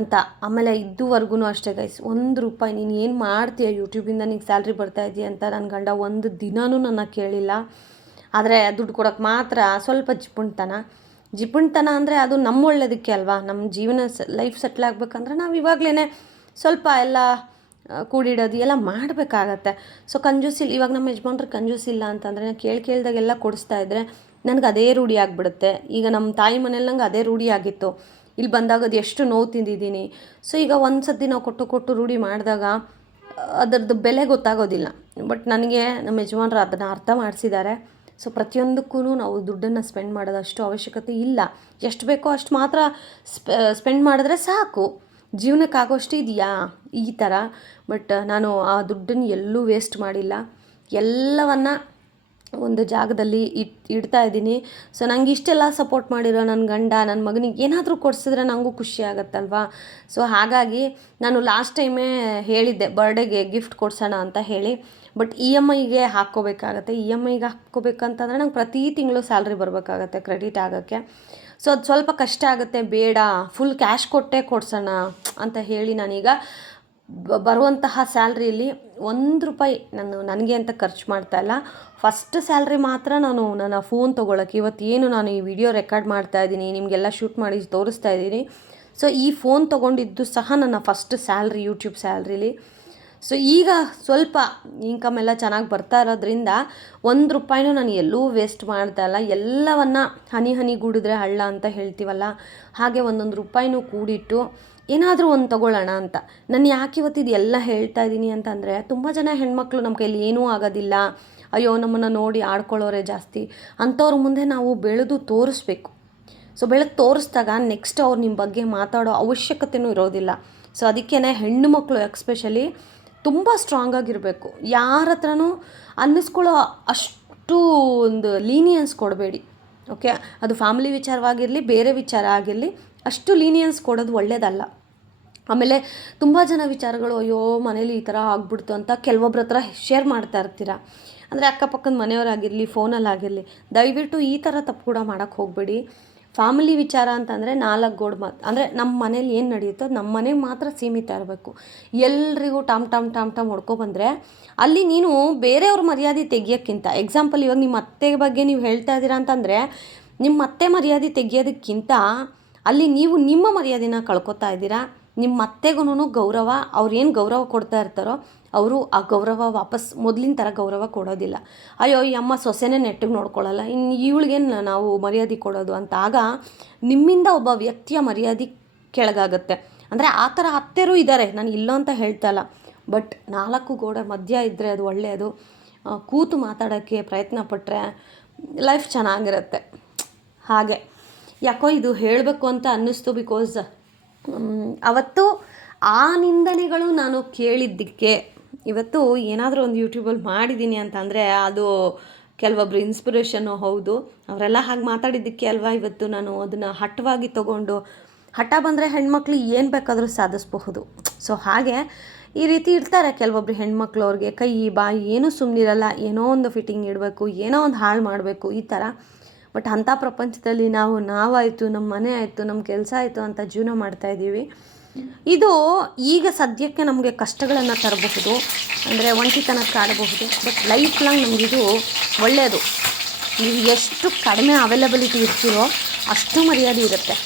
ಅಂತ. ಆಮೇಲೆ ಇದುವರೆಗೂ ಅಷ್ಟೇ ಗೈಸ್, ₹1 ನೀನು ಏನು ಮಾಡ್ತೀಯ ಯೂಟ್ಯೂಬಿಂದ, ನಿಂಗೆ ಸ್ಯಾಲ್ರಿ ಬರ್ತಾ ಇದೆಯಾ ಅಂತ ನನ್ನ ಗಂಡ ಒಂದು ದಿನವೂ ನನ್ನ ಕೇಳಿಲ್ಲ. ಆದರೆ ದುಡ್ಡು ಕೊಡೋಕ್ಕೆ ಮಾತ್ರ ಸ್ವಲ್ಪ ಜಿಪುಣ್ತನ ಅಂದರೆ ಅದು ನಮ್ಮ ಒಳ್ಳೆಯದಕ್ಕೆ ಅಲ್ವಾ. ನಮ್ಮ ಜೀವನ ಲೈಫ್ ಸೆಟ್ಲ್ ಆಗಬೇಕಂದ್ರೆ ನಾವು ಇವಾಗಲೇ ಸ್ವಲ್ಪ ಎಲ್ಲ ಕೂಡಿಡೋದು ಎಲ್ಲ ಮಾಡಬೇಕಾಗತ್ತೆ. ಸೊ ಕಂಜೂಸಿಲ್ಲ. ಇವಾಗ ನಮ್ಮ ಯಜಮಾನ್ರು ಕಂಜೂಸಿಲ್ಲ ಅಂತಂದರೆ ನಾನು ಕೇಳ್ದಾಗೆಲ್ಲ ಕೊಡಿಸ್ತಾ ಇದ್ದರೆ ನನಗೆ ಅದೇ ರೂಢಿ ಆಗಿಬಿಡುತ್ತೆ. ಈಗ ನಮ್ಮ ತಾಯಿ ಮನೇಲಿ ನಂಗೆ ಅದೇ ರೂಢಿ ಆಗಿತ್ತು. ಇಲ್ಲಿ ಬಂದಾಗ ಅದು ಎಷ್ಟು ನೋವು ತಿಂದಿದ್ದೀನಿ. ಸೊ ಈಗ ಒಂದು ಸತಿ ನಾವು ಕೊಟ್ಟು ರೂಢಿ ಮಾಡಿದಾಗ ಅದರದ್ದು ಬೆಲೆ ಗೊತ್ತಾಗೋದಿಲ್ಲ. ಬಟ್ ನನಗೆ ನಮ್ಮ ಯಜಮಾನ್ರು ಅದನ್ನು ಅರ್ಥ ಮಾಡಿಸಿದ್ದಾರೆ. ಸೊ ಪ್ರತಿಯೊಂದಕ್ಕೂ ನಾವು ದುಡ್ಡನ್ನು ಸ್ಪೆಂಡ್ ಮಾಡೋದಷ್ಟು ಅವಶ್ಯಕತೆ ಇಲ್ಲ. ಎಷ್ಟು ಬೇಕೋ ಅಷ್ಟು ಮಾತ್ರ ಸ್ಪೆಂಡ್ ಮಾಡಿದ್ರೆ ಸಾಕು. ಜೀವನಕ್ಕಾಗೋಷ್ಟು ಇದೆಯಾ ಈ ಥರ. ಬಟ್ ನಾನು ಆ ದುಡ್ಡನ್ನು ಎಲ್ಲೂ ವೇಸ್ಟ್ ಮಾಡಿಲ್ಲ. ಎಲ್ಲವನ್ನು ಒಂದು ಜಾಗದಲ್ಲಿ ಇಡ್ತಾ ಇದ್ದೀನಿ. ಸೊ ನಂಗೆ ಇಷ್ಟೆಲ್ಲ ಸಪೋರ್ಟ್ ಮಾಡಿರೋ ನನ್ನ ಗಂಡ, ನನ್ನ ಮಗನಿಗೆ ಏನಾದರೂ ಕೊಡಿಸಿದ್ರೆ ನನಗೂ ಖುಷಿ ಆಗುತ್ತಲ್ವಾ. ಸೊ ಹಾಗಾಗಿ ನಾನು ಲಾಸ್ಟ್ ಟೈಮೇ ಹೇಳಿದ್ದೆ ಬರ್ಡೇಗೆ ಗಿಫ್ಟ್ ಕೊಡ್ಸೋಣ ಅಂತ ಹೇಳಿ. ಬಟ್ EMIಗೆ ಹಾಕ್ಕೋಬೇಕಾಗತ್ತೆ. EMIಗೆ ಹಾಕ್ಕೋಬೇಕಂತಂದರೆ ನಂಗೆ ಪ್ರತಿ ತಿಂಗಳು ಸ್ಯಾಲ್ರಿ ಬರಬೇಕಾಗತ್ತೆ ಕ್ರೆಡಿಟ್ ಆಗೋಕ್ಕೆ. ಸೊ ಅದು ಸ್ವಲ್ಪ ಕಷ್ಟ ಆಗುತ್ತೆ. ಬೇಡ ಫುಲ್ ಕ್ಯಾಶ್ ಕೊಟ್ಟೇ ಕೊಡ್ಸೋಣ ಅಂತ ಹೇಳಿ ನಾನೀಗ ಬರುವಂತಹ ಸ್ಯಾಲ್ರಿಯಲ್ಲಿ ₹1 ನನಗೆ ಅಂತ ಖರ್ಚು ಮಾಡ್ತಾಯಿಲ್ಲ. ಫಸ್ಟ್ ಸ್ಯಾಲ್ರಿ ಮಾತ್ರ ನಾನು ನನ್ನ ಫೋನ್ ತೊಗೊಳಕ್ಕೆ, ಇವತ್ತೇನು ನಾನು ಈ ವಿಡಿಯೋ ರೆಕಾರ್ಡ್ ಮಾಡ್ತಾಯಿದ್ದೀನಿ, ನಿಮಗೆಲ್ಲ ಶೂಟ್ ಮಾಡಿ ತೋರಿಸ್ತಾ ಇದ್ದೀನಿ. ಸೊ ಈ ಫೋನ್ ತೊಗೊಂಡಿದ್ದು ಸಹ ನನ್ನ ಫಸ್ಟ್ ಸ್ಯಾಲ್ರಿ, ಯೂಟ್ಯೂಬ್ ಸ್ಯಾಲ್ರಿಲಿ. ಸೊ ಈಗ ಸ್ವಲ್ಪ ಇನ್ಕಮ್ ಎಲ್ಲ ಚೆನ್ನಾಗಿ ಬರ್ತಾ ಇರೋದ್ರಿಂದ ₹1 ನಾನು ಎಲ್ಲೂ ವೇಸ್ಟ್ ಮಾಡ್ತಾಯಿಲ್ಲ. ಎಲ್ಲವನ್ನು ಹನಿ ಗೂಡಿದ್ರೆ ಹಳ್ಳ ಅಂತ ಹೇಳ್ತೀವಲ್ಲ, ಹಾಗೆ ₹1 ಕೂಡಿಟ್ಟು ಏನಾದರೂ ಒಂದು ತೊಗೊಳ್ಳೋಣ ಅಂತ. ನಾನು ಯಾಕೆ ಇವತ್ತಿದು ಎಲ್ಲ ಹೇಳ್ತಾ ಇದ್ದೀನಿ ಅಂತಂದರೆ, ತುಂಬ ಜನ ಹೆಣ್ಮಕ್ಳು ನಮ್ಮ ಕೈಲಿ ಏನೂ ಆಗೋದಿಲ್ಲ, ಅಯ್ಯೋ ನಮ್ಮನ್ನು ನೋಡಿ ಆಡ್ಕೊಳ್ಳೋರೆ ಜಾಸ್ತಿ ಅಂಥವ್ರ ಮುಂದೆ ನಾವು ಬೆಳೆದು ತೋರಿಸ್ಬೇಕು. ಸೊ ಬೆಳೆದು ತೋರಿಸ್ದಾಗ ನೆಕ್ಸ್ಟ್ ಅವ್ರು ನಿಮ್ಮ ಬಗ್ಗೆ ಮಾತಾಡೋ ಅವಶ್ಯಕತೆಯೂ ಇರೋದಿಲ್ಲ. ಸೊ ಅದಕ್ಕೇ ಹೆಣ್ಣು ಮಕ್ಕಳು ಎಕ್ಸ್ಪೆಷಲಿ ತುಂಬ ಸ್ಟ್ರಾಂಗಾಗಿರಬೇಕು. ಯಾರ ಹತ್ರನೂ ಅನ್ನಿಸ್ಕೊಳ್ಳೋ ಅಷ್ಟು ಒಂದು ಲೀನಿಯನ್ಸ್ ಕೊಡಬೇಡಿ. ಓಕೆ, ಅದು ಫ್ಯಾಮಿಲಿ ವಿಚಾರವಾಗಿರಲಿ, ಬೇರೆ ವಿಚಾರ ಆಗಿರಲಿ, ಅಷ್ಟು ಲೀನಿಯನ್ಸ್ ಕೊಡೋದು ಒಳ್ಳೆಯದಲ್ಲ. ಆಮೇಲೆ ತುಂಬ ಜನ ವಿಚಾರಗಳು, ಅಯ್ಯೋ ಮನೇಲಿ ಈ ಥರ ಆಗ್ಬಿಡ್ತು ಅಂತ ಕೆಲವೊಬ್ರ ಹತ್ರ ಶೇರ್ ಮಾಡ್ತಾ ಇರ್ತೀರ. ಅಂದರೆ ಅಕ್ಕಪಕ್ಕದ ಮನೆಯವರಾಗಿರಲಿ, ಫೋನಲ್ಲಾಗಿರಲಿ, ದಯವಿಟ್ಟು ಈ ಥರ ತಪ್ಪು ಕೂಡ ಮಾಡೋಕ್ಕೆ ಹೋಗಬೇಡಿ. ಫ್ಯಾಮಿಲಿ ವಿಚಾರ ಅಂತಂದರೆ 4 ಗೋಡೆ ಮಾತು, ಅಂದರೆ ನಮ್ಮ ಮನೇಲಿ ಏನು ನಡೆಯುತ್ತೋ ನಮ್ಮ ಮನೆಗೆ ಮಾತ್ರ ಸೀಮಿತ ಇರಬೇಕು. ಎಲ್ರಿಗೂ ಟಾಮ್ ಹೊಡ್ಕೊಬಂದರೆ ಅಲ್ಲಿ ನೀನು ಬೇರೆಯವ್ರ ಮರ್ಯಾದೆ ತೆಗಿಯೋಕ್ಕಿಂತ, ಎಕ್ಸಾಂಪಲ್ ಇವಾಗ ನಿಮ್ಮ ಅತ್ತೆ ಬಗ್ಗೆ ನೀವು ಹೇಳ್ತಾ ಇದ್ದೀರಾ ಅಂತಂದರೆ, ನಿಮ್ಮ ಅತ್ತೆ ಮರ್ಯಾದೆ ತೆಗಿಯೋದಕ್ಕಿಂತ ಅಲ್ಲಿ ನೀವು ನಿಮ್ಮ ಮರ್ಯಾದೆನ ಕಳ್ಕೊತಾ ಇದ್ದೀರಾ. ನಿಮ್ಮ ಅತ್ತೆಗೂ ಗೌರವ, ಅವ್ರೇನು ಗೌರವ ಕೊಡ್ತಾ ಇರ್ತಾರೋ ಅವರು ಆ ಗೌರವ ವಾಪಸ್ ಮೊದಲಿನ ಥರ ಗೌರವ ಕೊಡೋದಿಲ್ಲ. ಅಯ್ಯೋ ಈ ಅಮ್ಮ ಸೊಸೆನೇ ನೆಟ್ಟಿಗೆ ನೋಡ್ಕೊಳ್ಳಲ್ಲ, ಇನ್ನು ಇವಳಿಗೇನು ನಾವು ಮರ್ಯಾದೆ ಕೊಡೋದು ಅಂತ. ಆಗ ನಿಮ್ಮಿಂದ ಒಬ್ಬ ವ್ಯಕ್ತಿಯ ಮರ್ಯಾದೆ ಕೆಳಗಾಗುತ್ತೆ. ಅಂದರೆ ಆ ಥರ ಅತ್ತೆರೂ ಇದ್ದಾರೆ, ನಾನು ಇಲ್ಲ ಅಂತ ಹೇಳ್ತಾ ಇಲ್ಲ. ಬಟ್ 4 ಗೋಡೆ ಮಧ್ಯ ಇದ್ದರೆ ಅದು ಒಳ್ಳೆಯದು. ಕೂತು ಮಾತಾಡೋಕ್ಕೆ ಪ್ರಯತ್ನ ಪಟ್ಟರೆ ಲೈಫ್ ಚೆನ್ನಾಗಿರುತ್ತೆ. ಹಾಗೆ ಯಾಕೋ ಇದು ಹೇಳಬೇಕು ಅಂತ ಅನ್ನಿಸ್ತು. ಬಿಕಾಸ್ ಅವತ್ತು ಆ ನಿಂದನೆಗಳು ನಾನು ಕೇಳಿದ್ದಕ್ಕೆ ಇವತ್ತು ಏನಾದರೂ ಒಂದು ಯೂಟ್ಯೂಬಲ್ಲಿ ಮಾಡಿದ್ದೀನಿ ಅಂತಂದರೆ ಅದು ಕೆಲವೊಬ್ರು ಇನ್ಸ್ಪಿರೇಷನ್ನು ಹೌದು. ಅವರೆಲ್ಲ ಹಾಗೆ ಮಾತಾಡಿದ್ದಕ್ಕೆ ಅಲ್ವಾ ಇವತ್ತು ನಾನು ಅದನ್ನು ಹಠವಾಗಿ ತೊಗೊಂಡು, ಹಠ ಬಂದರೆ ಹೆಣ್ಮಕ್ಳು ಏನು ಬೇಕಾದರೂ ಸಾಧಿಸಬಹುದು. ಸೊ ಹಾಗೆ ಈ ರೀತಿ ಇರ್ತಾರೆ ಕೆಲವೊಬ್ರು ಹೆಣ್ಮಕ್ಳು, ಅವ್ರಿಗೆ ಕೈ ಬಾಯಿ ಏನೂ ಸುಮ್ಮನಿರಲ್ಲ, ಏನೋ ಒಂದು ಫಿಟ್ಟಿಂಗ್ ಇಡಬೇಕು, ಏನೋ ಒಂದು ಹಾಳು ಮಾಡಬೇಕು ಈ ಥರ. ಬಟ್ ಅಂಥ ಪ್ರಪಂಚದಲ್ಲಿ ನಾವಾಯಿತು, ನಮ್ಮ ಮನೆ ಆಯಿತು, ನಮ್ಮ ಕೆಲಸ ಆಯಿತು ಅಂತ ಜೀವನ ಮಾಡ್ತಾಯಿದ್ದೀವಿ. ಇದು ಈಗ ಸದ್ಯಕ್ಕೆ ನಮಗೆ ಕಷ್ಟಗಳನ್ನು ತರಬಹುದು, ಅಂದರೆ ಒಂಟಿತನ ಕಾಡಬಹುದು. ಬಟ್ ಲೈಫ್ ಲಾಂಗ್ ನಮಗಿದು ಒಳ್ಳೆಯದು. ನೀವು ಎಷ್ಟು ಕಡಿಮೆ ಅವೈಲಬಿಲಿಟಿ ಇರ್ತೀರೋ ಅಷ್ಟು ಮರ್ಯಾದೆ ಇರುತ್ತೆ.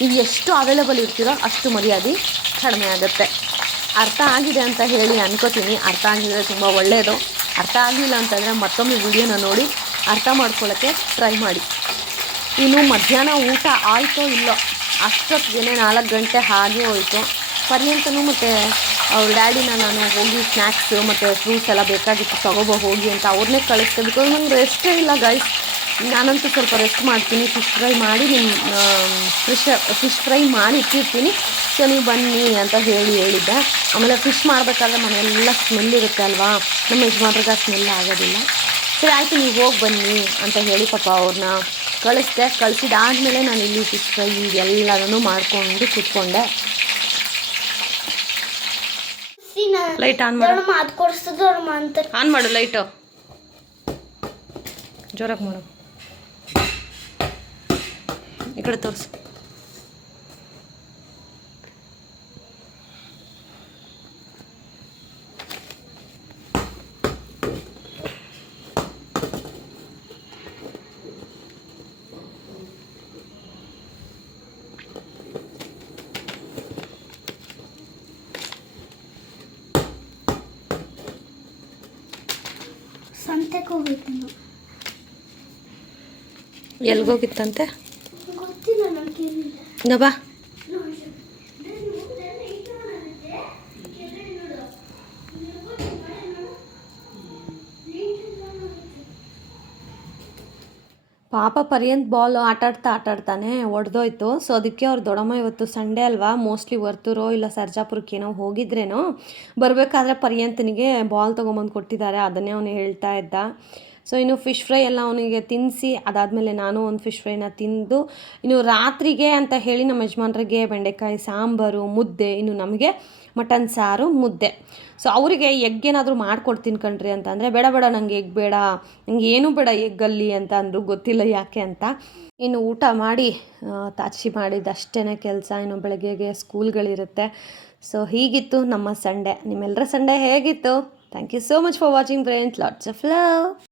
ನೀವು ಎಷ್ಟು ಅವೈಲಬಲ್ ಇರ್ತೀರೋ ಅಷ್ಟು ಮರ್ಯಾದೆ ಕಡಿಮೆ ಆಗುತ್ತೆ. ಅರ್ಥ ಆಗಿದೆ ಅಂತ ಹೇಳಿ ಅನ್ಕೋತೀನಿ. ಅರ್ಥ ಆಗಿದ್ರೆ ತುಂಬ ಒಳ್ಳೆಯದು. ಅರ್ಥ ಆಗಲಿಲ್ಲ ಅಂತಂದರೆ ಮತ್ತೊಮ್ಮೆ ವಿಡಿಯೋನ ನೋಡಿ ಅರ್ಥ ಮಾಡ್ಕೊಳ್ಳೋಕ್ಕೆ ಟ್ರೈ ಮಾಡಿ. ಇನ್ನು ಮಧ್ಯಾಹ್ನ ಊಟ ಆಯಿತೋ ಇಲ್ಲೋ, ಅಷ್ಟೊತ್ತಿಗೆ 4 ಗಂಟೆ ಹಾಗೆ ಹೋಯಿತು. ಪರ್ಯಂತನೂ ಮತ್ತು ಅವ್ರ ಡ್ಯಾಡಿನ ನಾನು ಹೋಗಿ ಸ್ನ್ಯಾಕ್ಸು ಮತ್ತು ಫ್ರೂಟ್ಸ್ ಎಲ್ಲ ಬೇಕಾಗಿತ್ತು ಹೋಗಿ ಅಂತ ಅವ್ರನ್ನೇ ಕಳಿಸ್ತೆ. ಬಿಕಾಸ್ ನಂಗೆ ರೆಸ್ಟೇ ಇಲ್ಲ ಗೈಸ್. ನಾನಂತೂ ಸ್ವಲ್ಪ ರೆಸ್ಟ್ ಮಾಡ್ತೀನಿ. ಫಿಶ್ ಫ್ರೈ ಮಾಡಿ ಫಿಶ್ ಫ್ರೈ ಮಾಡಿ ಇಟ್ಟಿರ್ತೀನಿ, ಸೊ ನೀವು ಬನ್ನಿ ಅಂತ ಹೇಳಿದ್ದೆ. ಆಮೇಲೆ ಫಿಶ್ ಮಾಡಬೇಕಾದ್ರೆ ಮನೆಯೆಲ್ಲ ಸ್ಮೆಲ್ ಇರುತ್ತೆ ಅಲ್ವಾ, ನಮ್ಮ ಯಜಮಾನ್ರಿಗೆ ಆ ಸ್ಮೆಲ್ ಆಗೋದಿಲ್ಲ. ಸರಿ ಆಯಿತು ನೀವು ಹೋಗಿ ಬನ್ನಿ ಅಂತ ಹೇಳಿ ಪಾಪ ಅವ್ರನ್ನ ಕಳಿಸ್ದೆ. ಕಳಿಸಿದಾದ್ಮೇಲೆ ನಾನು ಇಲ್ಲಿ ಫಿಶ್ ಫ್ರೈ ಎಲ್ಲನೂ ಮಾಡಿಕೊಂಡು ಕೂತ್ಕೊಂಡೆ. ಲೈಟ್ ಆನ್ ಮಾಡು, ಆನ್ ಮಾಡು ಲೈಟು, ಜೋರಾಗಿ ಮಾಡು, ಈ ಕಡೆ ತೋರಿಸು. ಸಂತೆಗೆ ಹೋಗಿತ್ತು. ಎಲ್ಗೋಗಿತ್ತಂತೆ ಗೊತ್ತಿಲ್ಲ ನನಗೆ. ಬಾ ಪಾಪ ಪರ್ಯಂತ್ ಬಾಲ್ ಆಟಾಡ್ತಾನೆ ಹೊಡೆದೋಯ್ತು. ಸೊ ಅದಕ್ಕೆ ಅವ್ರ ದೊಡ್ಡಮ್ಮ ಇವತ್ತು ಸಂಡೇ ಅಲ್ವಾ, ಮೋಸ್ಟ್ಲಿ ವರ್ತೂರೋ ಇಲ್ಲ ಸರ್ಜಾಪುರಕ್ಕೆ ಏನೋ ಹೋಗಿದ್ರೇನೋ, ಬರಬೇಕಾದ್ರೆ ಪರ್ಯಂತನಿಗೆ ಬಾಲ್ ತೊಗೊಂಬಂದು ಕೊಟ್ಟಿದ್ದಾರೆ. ಅದನ್ನೇ ಅವನು ಹೇಳ್ತಾ ಇದ್ದ. ಸೊ ಇನ್ನು ಫಿಶ್ ಫ್ರೈ ಎಲ್ಲ ಅವನಿಗೆ ತಿನ್ನಿಸಿ ಅದಾದಮೇಲೆ ನಾನು ಒಂದು ಫಿಶ್ ಫ್ರೈನ ತಿಂದು, ಇನ್ನು ರಾತ್ರಿಗೆ ಅಂತ ಹೇಳಿ ನಮ್ಮ ಯಜಮಾನ್ರಿಗೆ ಬೆಂಡೆಕಾಯಿ ಸಾಂಬಾರು, ಮುದ್ದೆ, ಇನ್ನು ನಮಗೆ ಮಟನ್ ಸಾರು, ಮುದ್ದೆ. ಸೊ ಅವರಿಗೆ ಎಗ್ ಏನಾದರೂ ಮಾಡ್ಕೊಡ್ತೀನಿ ಕಣ್ರಿ ಅಂತಂದರೆ, ಬೇಡ ನನಗೆ ಎಗ್ ಬೇಡ, ನನಗೆ ಏನೂ ಬೇಡ ಎಗ್ಗಲ್ಲಿ ಅಂತ ಅಂದರು. ಗೊತ್ತಿಲ್ಲ ಯಾಕೆ ಅಂತ. ಇನ್ನು ಊಟ ಮಾಡಿ ತಾಚಿ ಮಾಡಿದ್ದಷ್ಟೇ ಕೆಲಸ. ಇನ್ನು ಬೆಳಗ್ಗೆಗೆ ಸ್ಕೂಲ್ಗಳಿರುತ್ತೆ. ಸೊ ಹೀಗಿತ್ತು ನಮ್ಮ ಸಂಡೇ. ನಿಮ್ಮೆಲ್ಲರ ಸಂಡೇ ಹೇಗಿತ್ತು? Thank you so much for watching friends. Lots of love.